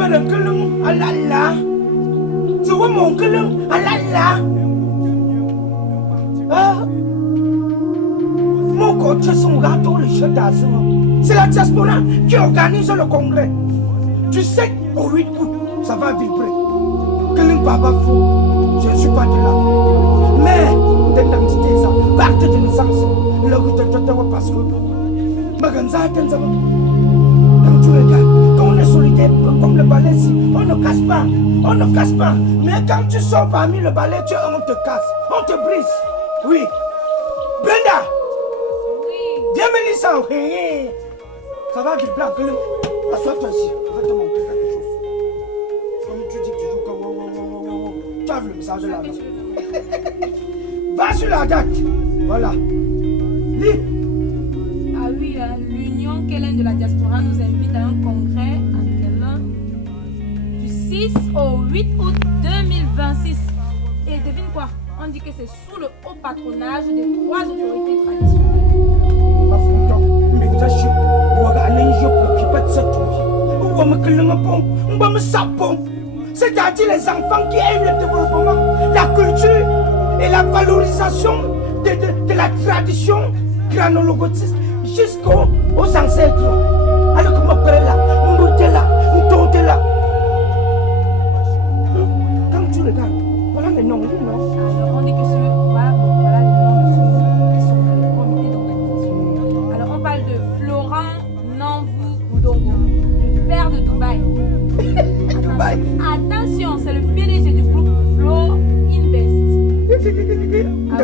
veux le culum, alala. Tu vois mon culum, alala. Mon coach, son gâteau, le jeu d'assaut. C'est la diaspora qui organise le congrès. Du 7 au 8 août, ça va vibrer. Culum Baba Fou, je ne suis pas de là. Mais, d'identité, ça, carte de naissance, le route parce que. Quand tu regardes, quand on est solidaire, comme le balai ici, on ne casse pas, on ne casse pas. Mais quand tu sors parmi le balai, on te casse, on te brise. Oui. Brenda! Oui. Viens me lire ça. Ça va du blanc. Assois-toi ici. Je vais te montrer quelque chose. Comme tu dis que tu joues comme tu as vu le message là. Va sur la date. Voilà. Lis. Ah oui, l'Union Kellen de la diaspora nous invite à un congrès à Kellen du 6 au 8 août 2026. Et devine quoi? On dit que c'est sous le haut patronage des 3 autorités traditionnelles. C'est-à-dire les enfants qui aiment le développement, la culture et la valorisation de la tradition chronologique jusqu'aux ancêtres. Alors que mon père là, mon là, mon tonte là. Quand tu regardes, voilà les noms, non? Alors on dit que voilà les noms qui sont dans le comité d'organisation. Alors on parle de Florent Nanvou Udongo, le père de Dubaï. Attention, c'est le PDG du groupe Flow Invest. On ne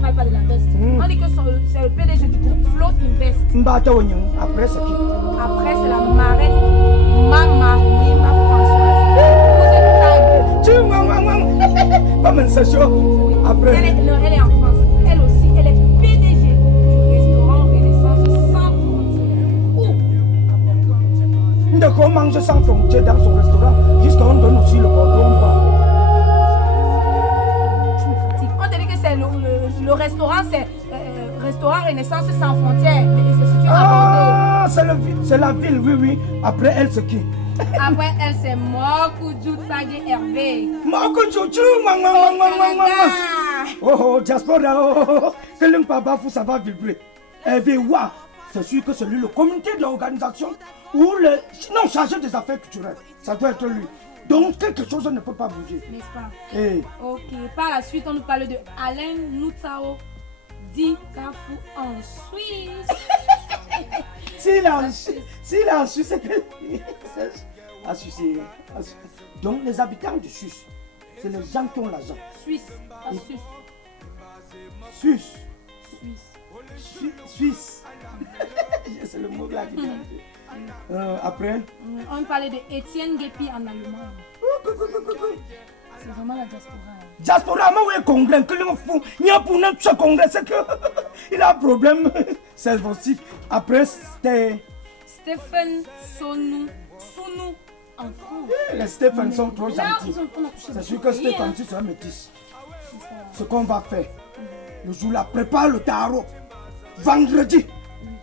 parle pas de la veste. On dit que c'est le PDG du groupe Flow Invest. Après, c'est qui? Après, c'est la marraine Mama Lima Françoise. Vous êtes Pas même ça, après. elle est en France. Elle aussi, elle est PDG du restaurant Renaissance sans frontières. On mange sans frontières dans son restaurant, jusqu'à on donne aussi le bordeaux. On te dit que c'est le restaurant, c'est restaurant Renaissance sans frontières. Mais c'est situé à Bordeaux. C'est la ville, oui. Après elle, c'est qui? Après elle, c'est Mokoudjou Tsagé Hervé. Oh, diaspora, que l'un pas fou, ça va vibrer. Hervé, waouh, c'est sûr que c'est lui, le comité de l'organisation ou le chargé des affaires culturelles. Ça doit être lui. Donc quelque chose ne peut pas bouger. N'est-ce pas? Hey. Ok, par la suite, on nous parle de Alain Noutsao Di Kafou en Suisse. S'il a en Suisse, c'est que. Donc les habitants de Suisse, c'est les gens qui ont l'argent. Suisse, pas Suisse. Suisse. C'est le mot là qui vient. Après. On parlait de Étienne Guépi en allemand. C'est vraiment la diaspora. Diaspora, moi, oui, congrès, que l'on fout. Il y a pour nous ce congrès, c'est qu'il a un problème cervicif. Après, c'était. Stephen Sonu en France. Les Stéphane sont trop gentils. C'est sûr que Stéphane, si tu es métis, ce qu'on va faire, le jour-là, prépare le tarot. Vendredi,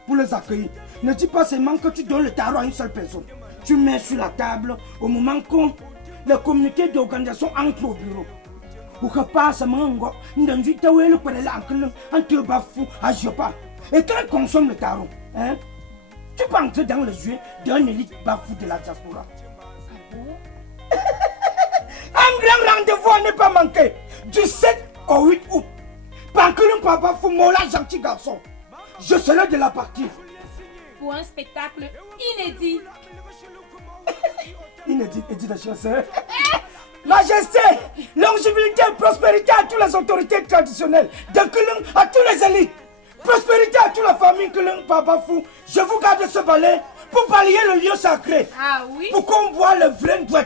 pour les accueillir. Ne dis pas seulement que tu donnes le tarot à une seule personne. Tu mets sur la table au moment qu'on le comité d'organisation entre au bureau. Ou que passe mango, dans du temps où le père un peu bafou, à pas. Et quand on consomme le tarot, hein, tu peux entrer dans le jeu d'un élite bafou de la diaspora. Un grand rendez-vous à ne pas manquer du 7 au 8 août. Par que le papa fou, mon gentil garçon. Je serai de la partie. Pour un spectacle inédit. Inédit, de chance. Majesté, longévité et prospérité à toutes les autorités traditionnelles. De Kulung à tous les élites. Prospérité à toute la famille Kulung, papa fou. Je vous garde ce balai pour balayer le lieu sacré. Ah oui. Pour qu'on voit le vrai doigt.